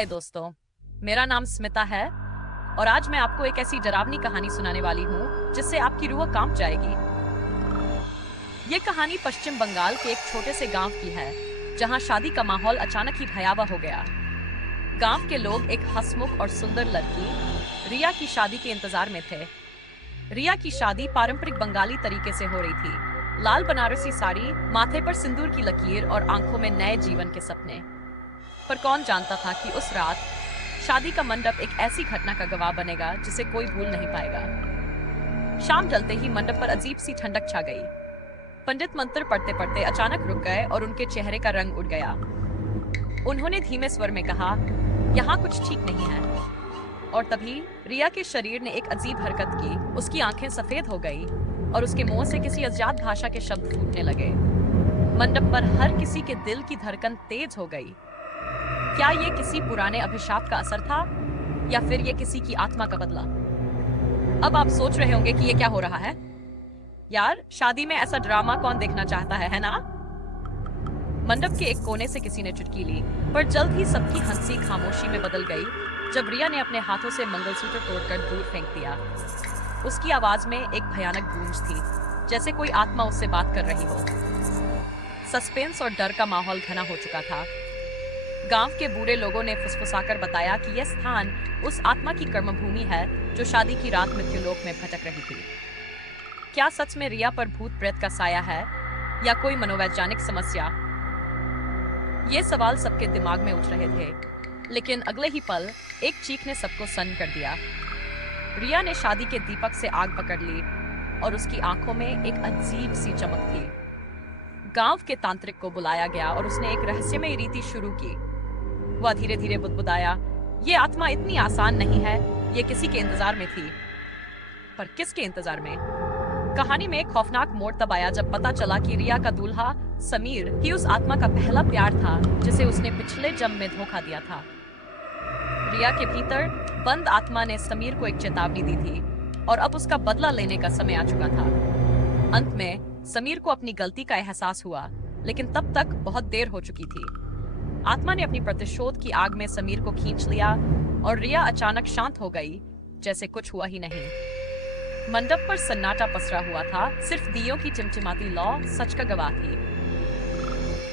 हाय दोस्तों, मेरा नाम स्मिता है और आज मैं आपको एक ऐसी डरावनी कहानी सुनाने वाली हूँ जिससे आपकी रूह कांप जाएगी। ये कहानी पश्चिम बंगाल के एक छोटे से गांव की है, जहाँ शादी का माहौल अचानक ही भयावह हो गया। गांव के लोग एक हंसमुख और सुंदर लड़की रिया की शादी के इंतजार में थे। रिया की शादी पारंपरिक बंगाली तरीके से हो रही थी। लाल बनारसी साड़ी, माथे पर सिंदूर की लकीर और आंखों में नए जीवन के सपने। पर कौन जानता था कि उस रात शादी का मंडप एक ऐसी घटना का गवाह बनेगा जिसे कोई भूल नहीं पाएगा। शाम ढलते ही मंडप पर अजीब सी ठंडक छा गई। पंडित मंत्र पढ़ते पढ़ते अचानक रुक गए और उनके चेहरे का रंग उड़ गया। उन्होंने धीमे स्वर में कहा, यहाँ कुछ ठीक नहीं है। और तभी रिया के शरीर ने एक अजीब हरकत की। उसकी आंखें सफेद हो गई और उसके मुंह से किसी अज्ञात भाषा के शब्द फूटने लगे। मंडप पर हर किसी के दिल की धड़कन तेज हो गई। क्या ये किसी पुराने अभिशाप का असर था या फिर ये किसी की आत्मा का बदला? अब आप सोच रहे होंगे कि ये क्या हो रहा है। यार, शादी में ऐसा ड्रामा कौन देखना चाहता है ना? मंडप के एक कोने से किसी ने चुटकी ली, पर जल्द ही सबकी हंसी खामोशी में बदल गई जब रिया ने अपने हाथों से मंगलसूत्र तोड़कर दूर फेंक दिया। उसकी आवाज में एक भयानक गूंज थी, जैसे कोई आत्मा उससे बात कर रही हो। सस्पेंस और डर का माहौल घना हो चुका था। गांव के बूढ़े लोगों ने फुसफुसाकर बताया कि यह स्थान उस आत्मा की कर्मभूमि है जो शादी की रात मृत्युलोक में भटक रही थी। क्या सच में रिया पर भूत प्रेत का साया है या कोई मनोवैज्ञानिक समस्या? ये सवाल सबके दिमाग में उठ रहे थे, लेकिन अगले ही पल एक चीख ने सबको सन्न कर दिया। रिया ने शादी के दीपक से आग पकड़ ली और उसकी आंखों में एक अजीब सी चमक थी। गांव के तांत्रिक को बुलाया गया और उसने एक रहस्यमय रीति शुरू की। वह धीरे धीरे बुदबुदाया, ये आत्मा इतनी आसान नहीं है, ये किसी के इंतजार में थी। पर किसके इंतजार में? कहानी में एक खौफनाक मोड़ तब आया जब पता चला कि रिया का दूल्हा समीर ही उस आत्मा का पहला प्यार था जिसे उसने पिछले जन्म में धोखा दिया था। रिया के भीतर बंद आत्मा ने समीर को एक चेतावनी दी थी और अब उसका बदला लेने का समय आ चुका था। अंत में समीर को अपनी गलती का एहसास हुआ, लेकिन तब तक बहुत देर हो चुकी थी। आत्मा ने अपनी प्रतिशोध की आग में समीर को खींच लिया और रिया अचानक शांत हो गई, जैसे कुछ हुआ ही नहीं। मंडप पर सन्नाटा पसरा हुआ था, सिर्फ दियों की चिमचिमाती लौ सच का गवाह थी।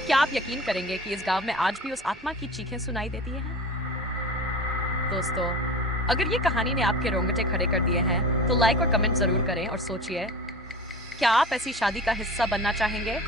क्या आप यकीन करेंगे कि इस गांव में आज भी उस आत्मा की चीखें सुनाई देती हैं? दोस्तों, अगर ये कहानी ने आपके रोंगटे खड़े कर दिए हैं तो लाइक और कमेंट जरूर करें और सोचिए, क्या आप ऐसी शादी का हिस्सा बनना चाहेंगे?